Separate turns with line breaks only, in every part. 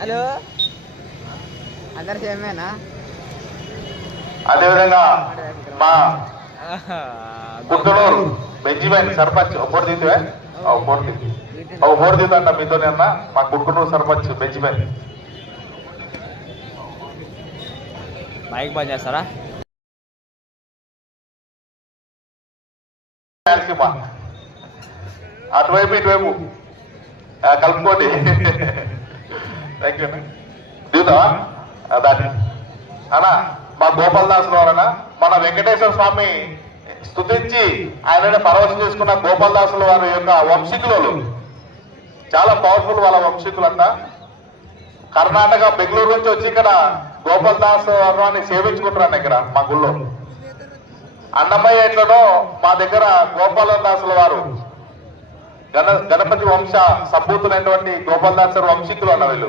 Hello? అందరు సేమేనా
అదేవిధంగా మా గుంటూరు బెంజిమైన్ సర్పంచ్ ఒక ఫోటో తీసివే ఒక ఫోటో తీసి. ఒక ఫోటో తీద్దంట మీతో నిన్న మా గుంటూరు సర్పంచ్ బెంజిమైన్.
మైక్ బంద్ చేస్తారా?
అటువైపు ఇటువైపు. కలుపుకోండి. థ్యాంక్ యూ దిగుతావా ఆ, దాన్ని అన్నా మా గోపాల్ దాస్ వారన మన వెంకటేశ్వర స్వామి స్థుతించి ఆయననే పరవశం చేసుకున్న గోపాల్ దాసుల వారి యొక్క వంశీకులు. చాలా పవర్ఫుల్ వాళ్ళ వంశీకులంతా కర్ణాటక బెంగళూరు నుంచి వచ్చి ఇక్కడ గోపాల్ దాస్ వారిని సేవించుకుంటున్నాను ఇక్కడ మా గుళ్ళో. అన్నమయ్య ఎట్లనో మా దగ్గర గోపాల దాసుల వారు. గణ గణపతి వంశ సంభూతులైనటువంటి గోపాల దాసర్ వంశీకులు అన్న వీళ్ళు.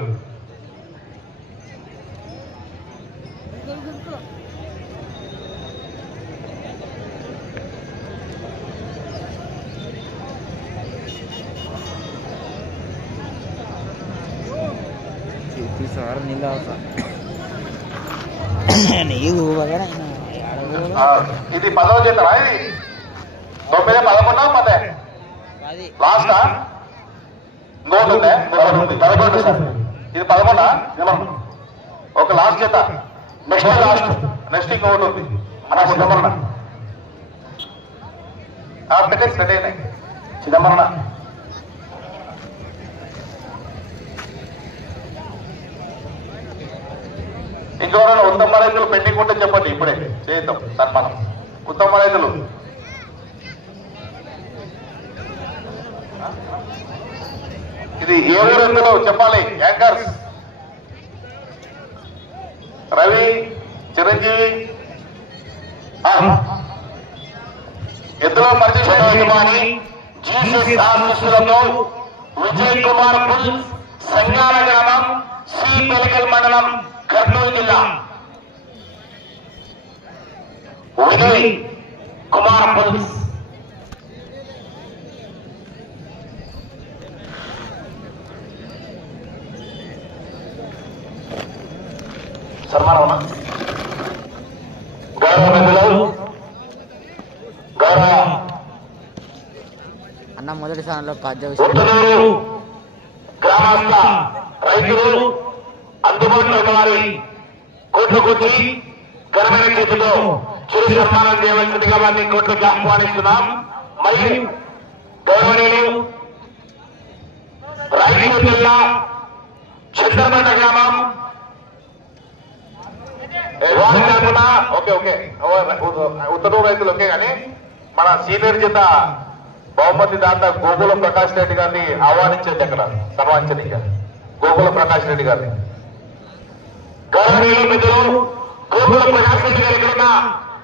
రైతులు పెండింగ్ ఉంటే చెప్పండి ఇప్పుడే. చేద్దాం సన్మానం. ఉత్తమ రైతులు. ఇది ఏ ఊరందులో చెప్పాలి యాంకర్స్. రవి చిరంజీవి. ఎద్దులో మర్చిపోయి జీసస్ ఆశీస్సులతో విజయ్ కుమార్ పుల్ సంగాల గ్రామం సి పెలకల్ మండలం కర్నూలు జిల్లా. విజయ్ కుమార్ పుల్స్. సన్మానం గౌరవ పెద్దలు గౌరవ
అన్న మొదటి స్థానంలో
ఉత్తనూరు గ్రామస్థ రైతులు అందుబాటులో ఉన్న వారి కోట్లు చేతితో చిరు సన్మానం చేయవలసిందిగా వారిని కోట్లకి ఆహ్వానిస్తున్నాం. మరియు గౌరవనీయులు రైతు జిల్లా చంద్రబండ గ్రామం. వారి తరఫున ఓకే. ఓకే ఉత్తరూరు రైతులు ఓకే కానీ మన సీనియర్ చేత బహుమతి దాత గోకుల ప్రకాష్ రెడ్డి గారిని ఆహ్వానించండి అక్కడ సన్మానించడానికి గోకుల ప్రకాష్ రెడ్డి గారిని. గౌరవనీయులు మిత్రులు గోకుల ప్రకాష్ రెడ్డి గారి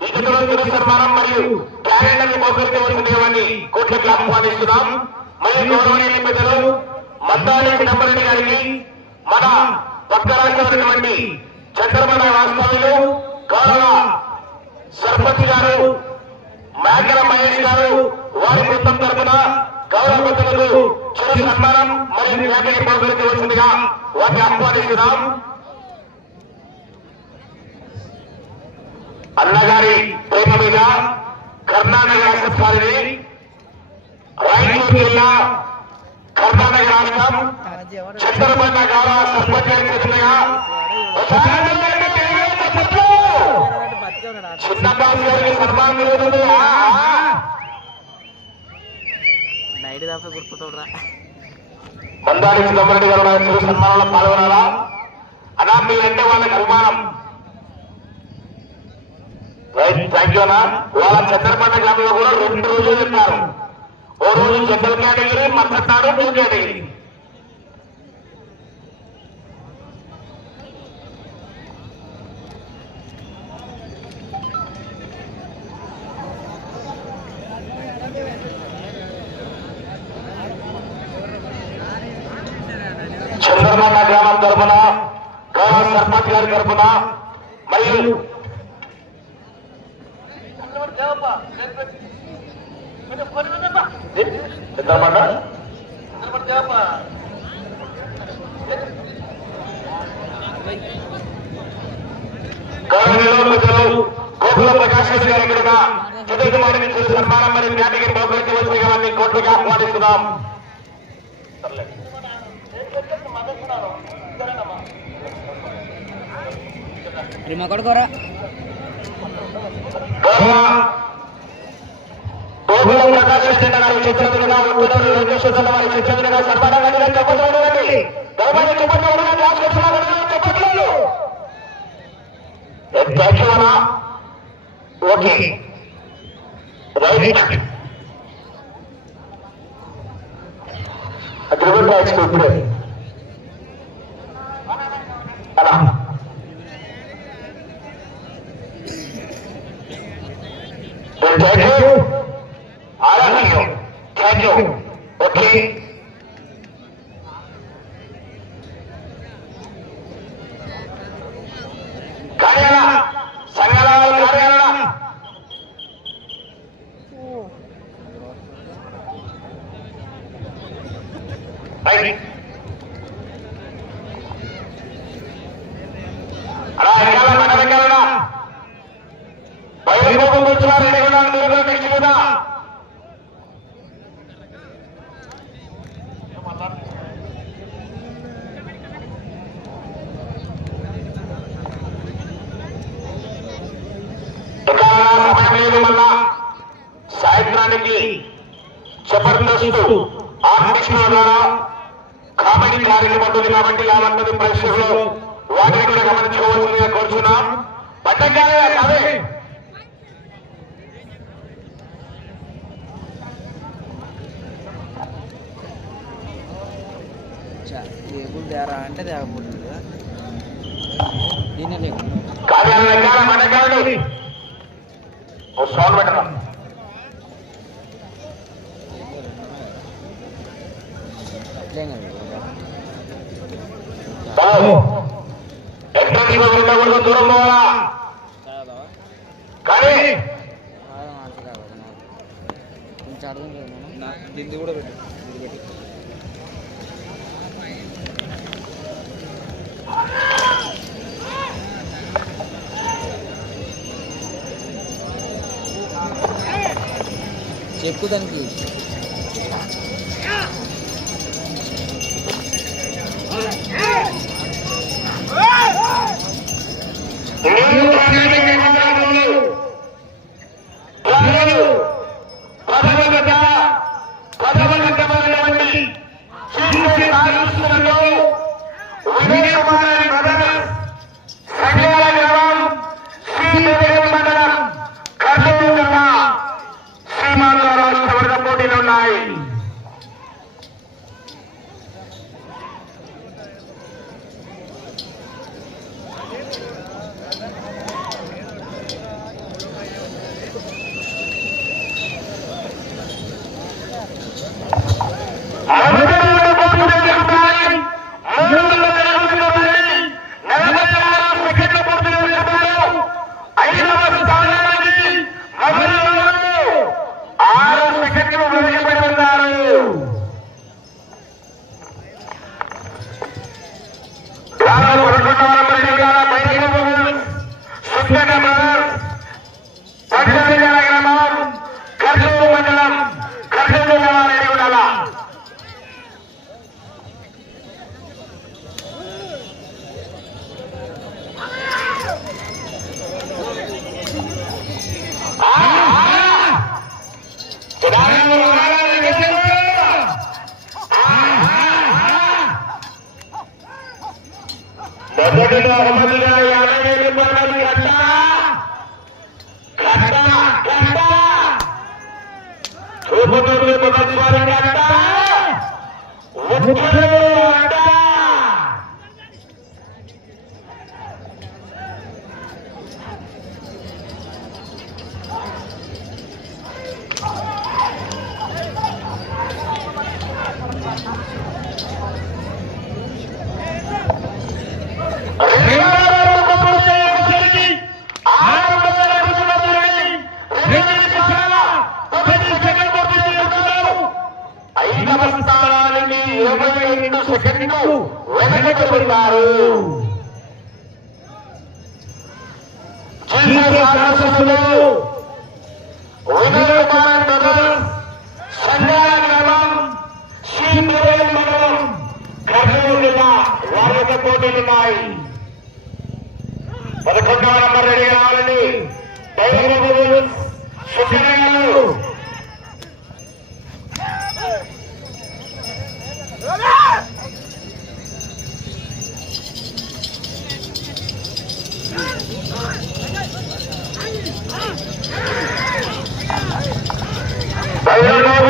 చిత్రంలో చిరు సన్మానం మరియు క్యాలెండర్ మోకరించవలసిందేమని కోట్లకి ఆహ్వానిస్తున్నాం మరియు గౌరవనీయులు మిత్రులు మందాలి చిదంబరెడ్డి గారికి మన పక్క రాష్ట్రమైనటువంటి చంద్రమణ వాస్తవ్యులు గౌరవ సర్పంచ్ గారు మేకల మహేష్ గారు వారి బృందం తరపున గౌరవ పెద్దలకు చిరు సన్మానం మరియు మేకని బహుకరించవలసిందిగా వారిని ఆహ్వానిస్తున్నాం. అన్నగారి ప్రేమ మీద కర్ణాటక రాష్ట్ర వారిని రాయచూరు జిల్లా కర్ణాటక రాష్ట్రం చంద్రబండ గారి చేతులుగా ఒకసారి అందరికీ తెలియజేయండి చప్పట్లు. చిన్న బాబు గారికి సన్మానం.
నైట్ దాకా
మందారి చిదంబరెడ్డి గారు సన్మానంలో పాల్గొనాలా అన్నా మీరంటే వాళ్ళకి అభిమానం థ్యాంక్ యూ అన్నా వాళ్ళ చంద్రపండ గ్రామంలో కూడా రెండు రోజులు చెప్పారు ఓ రోజు జనరల్ కేటగిరీ మద్దతాడు టూ కేటగిరీ చంద్రబాబు గ్రామం తరఫున గౌరవ సర్పంచ్ గారి తరఫున
Okay. Right. Agreement by expert. Brasil. Charging లేదు
దీన్ని కూడా పెట్టి. చెప్పు దానికి. الله విద్యార్థులకు పోటీలున్నాయి పదకొండవ నెంబర్ రెడీ కావాలని బహిరంగ సుఖనాలు अल्लाह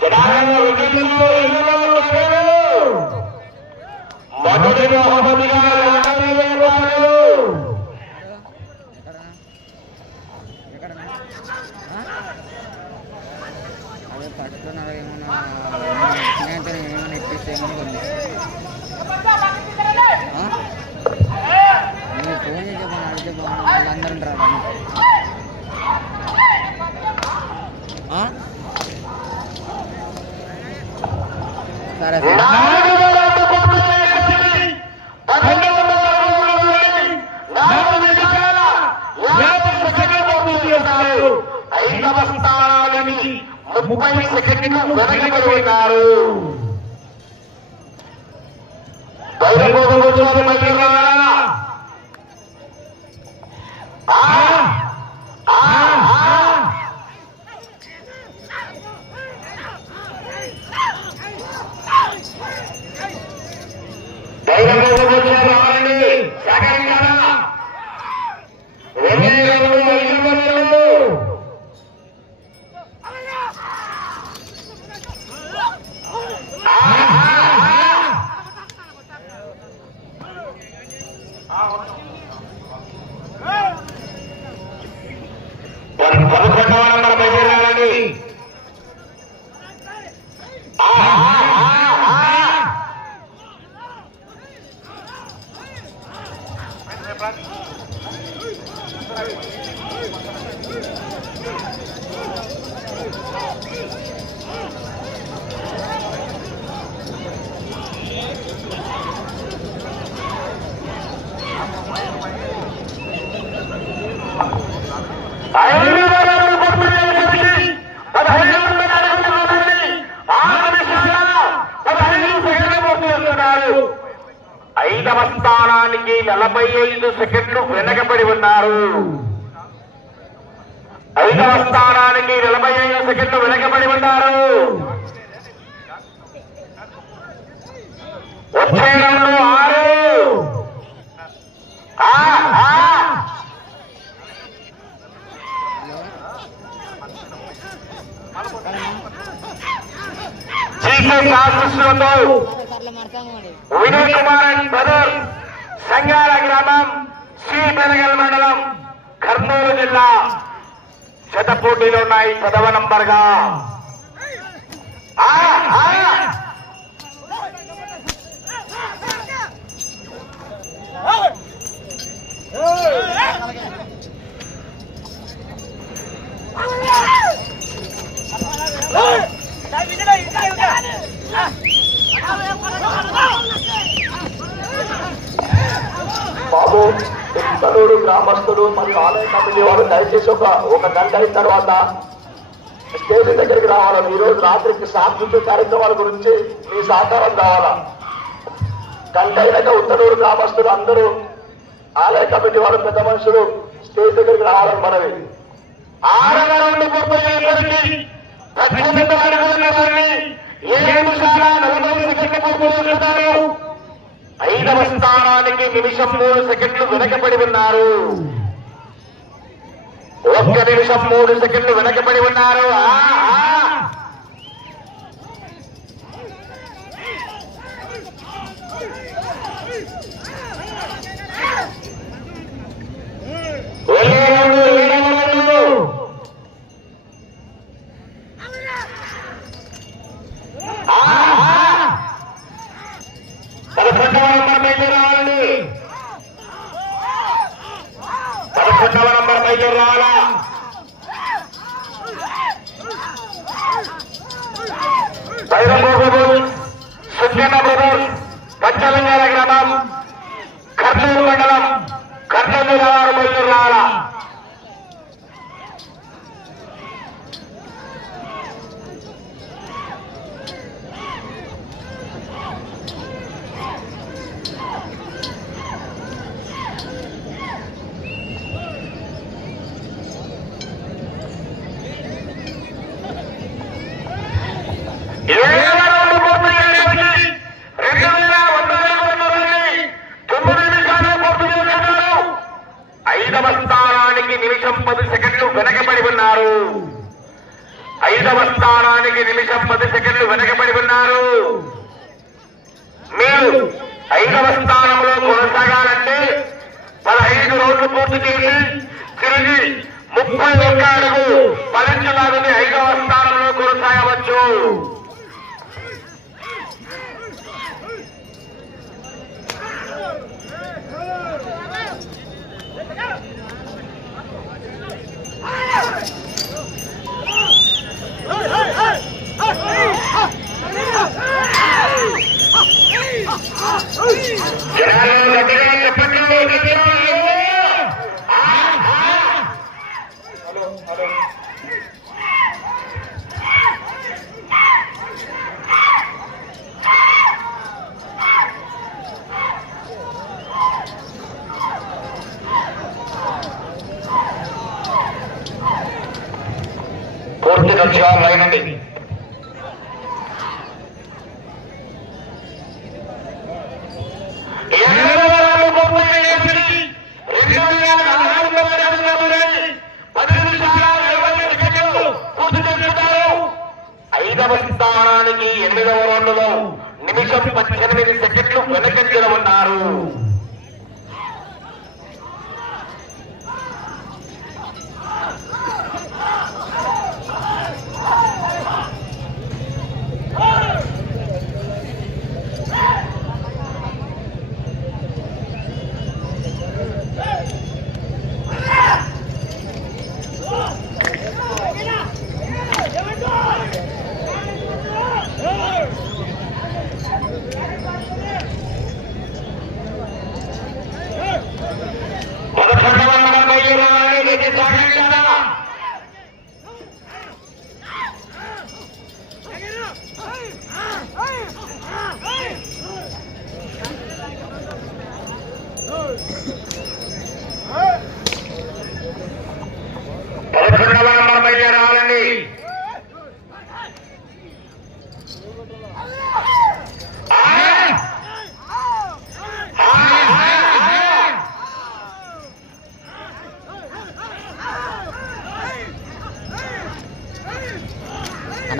Did I will give you? Parou! అసెంబ్లీలో ఉన్నాయి. పదవ నంబర్గా బాబు
బలూరు గ్రామస్తులు మరియు ఆలయ కమిటీ వారు దయచేసి ఒక ఒక గంట తర్వాత స్టేజ్ దగ్గరికి రావాలని ఈరోజు రాత్రికి సాక్షిత్వ కార్యక్రమాల గురించి మీ సహకారం కావాలా? కంటైనక ఉత్తరూరు గ్రామస్తులు అందరూ ఆలయ కమిటీ వారు పెద్ద మనుషులు స్టేజ్ దగ్గరికి రావాలని మనవి.
ఐదవ స్థానానికి నిమిషం మూడు సెకండ్లు వెనకబడి ఉన్నారు. ఒక్క నిమిషం మూడు సెకండ్లు వెనకబడి ఉన్నారు.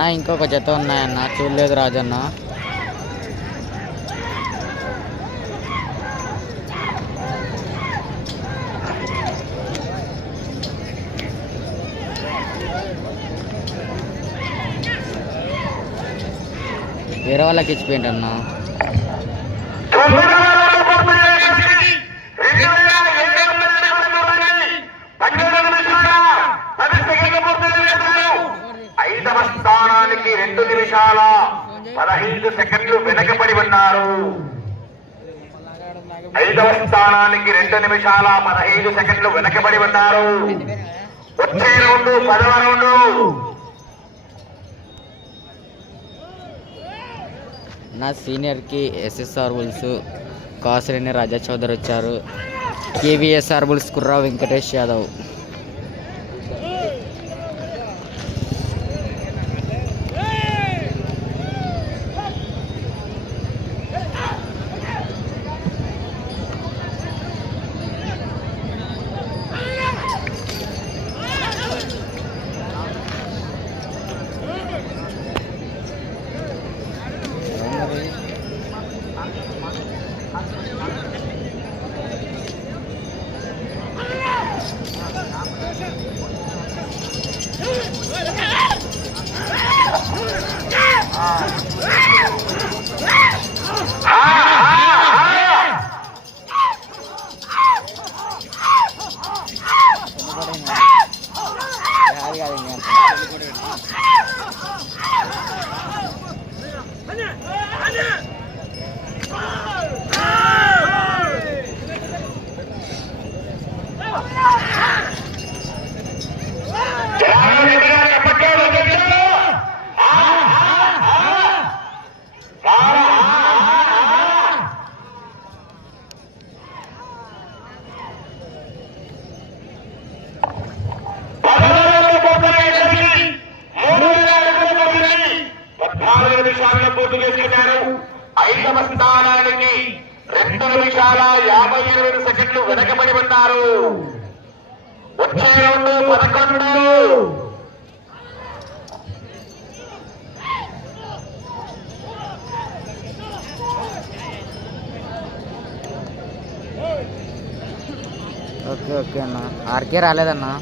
అన్న ఇంకొక జత ఉన్నాయన్న చూడలేదు రాజన్న. వేరే వాళ్ళకి
ఇచ్చిపోయింటన్నా ఐదు సెకండ్లు వెనకబడి ఉన్నారు. ఐదవ స్థానానికి రెండు నిమిషాల పదహైదు సెకండ్లు వెనకబడి ఉన్నారు. వచ్చే రౌండ్ పదవ రౌండ్.
నా సీనియర్కి ఎస్ఎస్ఆర్ బుల్స్ కాసిరేని రాజా చౌదరి వచ్చారు. KVSR bulls Kurra Venkatesh Yadav.
எடுக்கணும்
ఓకే ఓకే అన్న. ఆర్కే రాలేదన్నా?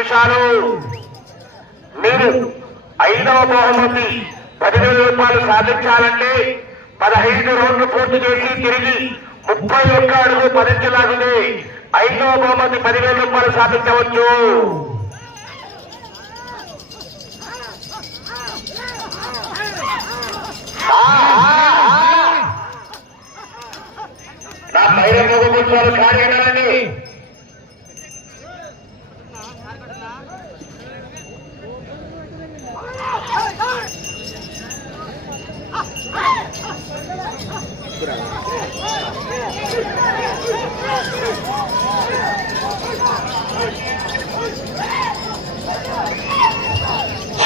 నిమిషాలు మీరు ఐదవ బహుమతి పదివేల రూపాయలు సాధించాలంటే పదహైదు రౌండ్లు పూర్తి చేసి తిరిగి ముప్పై ఒక్క అడుగు పదించలాగుంది. ఐదవ బహుమతి పదివేల రూపాయలు సాధించవచ్చు. నా పైన బహుమతులు కార్యక్రమాన్ని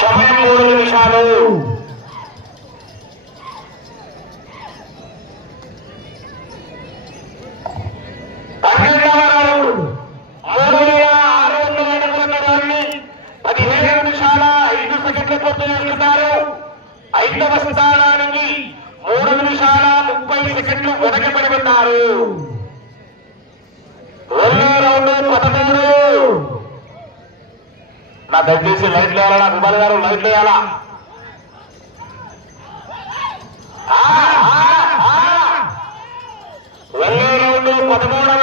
సమయం మూడు నిమిషాలు కొనసాగుతారు ఐదవ స్థానానికి మూడు నిమిషాల ముప్పై సెకండ్లు వెనకబడి ఉన్నారు నా దయచేసి లైట్లు వేయాలా? నాకు గారు లైట్లు వేయాలా? వెళ్ళే రౌండ్ పదమూడవ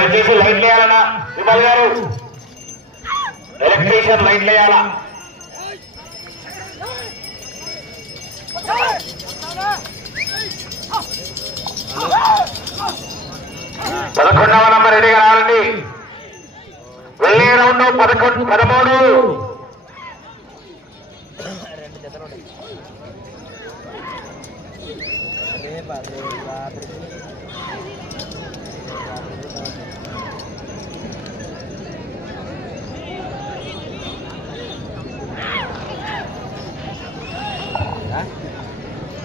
దయచేసి లైట్లు వేయాలన్నా విమల్ గారు. ఎలక్ట్రీషియన్ లైట్లు లేయాలా? పదకొండవ నంబర్ రెడీగా రావాలండి. వెళ్ళే రౌండ్ పదకొండు పదమూడు.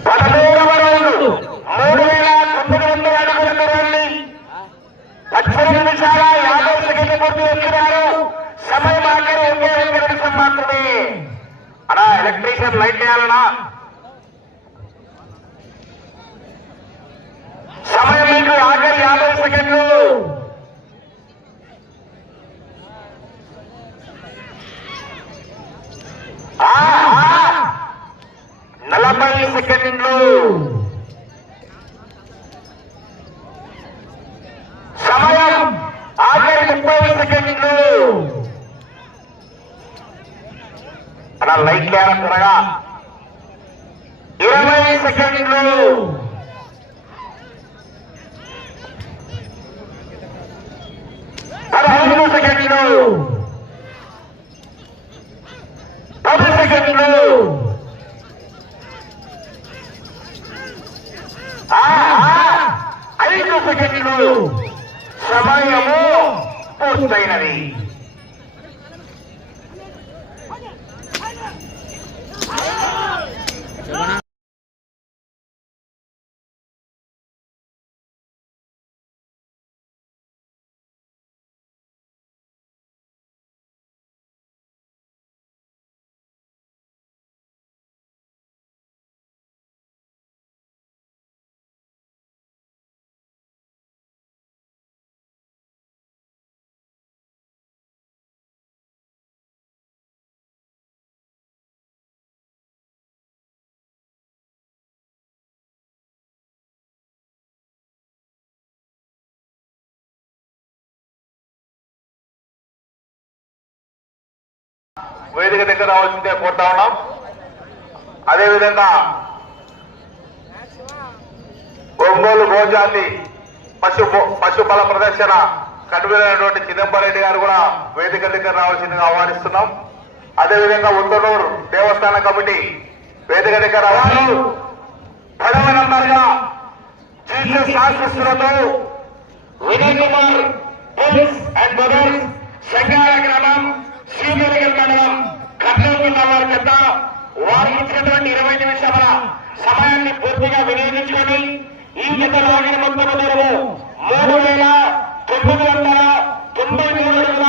పదమూడవ రౌండ్ మూడు వేల తొమ్మిది వందల అడుగుల దూరాన్ని పద్దెనిమిది నిమిషాల యాభై సెకండ్లు పూర్తి చేస్తున్నారు సమయం ఆఖరి ఒకే ఒక్క నిమిషం మాత్రమే. అలా ఎలక్ట్రీషియన్ లైట్ వేయాలనా సమయం మీకు ఆఖరి యాభై సెకండ్లు. నలభై సెకండ్లు. సమయం ఆఖరి ముప్పై సెకండ్లు. అలా లైట్ లేన త్వరగా ఇరవై సెకండ్లు పదహైదు సెకండ్లు పది సెకండ్లు ఆ, ఆ, ఐదు సెకండ్లు సమయము పూర్తయినది వేదిక దగ్గర రావాల్సిందే కోరుతా ఉన్నాం. అదేవిధంగా ఒంగోలు భోజాన్ని పశు పశుబల ప్రదర్శన కన్వీనర్ చిదంబరెడ్డి గారు కూడా వేదిక దగ్గర రావాల్సిందిగా ఆహ్వానిస్తున్నాం. అదేవిధంగా ఉత్తనూరు దేవస్థాన కమిటీ వేదిక దగ్గర రావాలి. పదవ నంబర్గా జీసస్ ఆశిస్తులతో వినయ్ కుమార్ అండ్ బ్రదర్స్ సంగార గ్రామం శ్రీనగర్ మండలం కర్నూలు జిల్లా వారి వారు ఇచ్చినటువంటి ఇరవై నిమిషాల సమయాన్ని పూర్తిగా వినియోగించుకొని ఈ జత లాగిన మొత్తం దూరము మూడు వేల తొమ్మిది వందల తొంభై మూడు వందల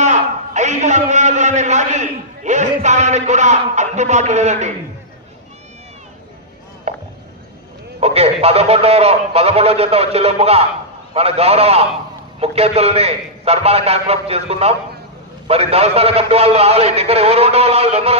ఐదు అంగుళాలని లాగి ఏ స్థానానికి కూడా అందుబాటు లేదండి. ఓకే పదకొండవ పదకొండవ జత వచ్చే లోపుగా మన గౌరవ ముఖ్య సన్మాన కార్యక్రమం చేసుకుందాం. మరి దేవస్థాన కమిటీ వాళ్ళు రావాలి. ఇక్కడ ఎవరు ఉండవాళ్ళు? వాళ్ళు అందరూ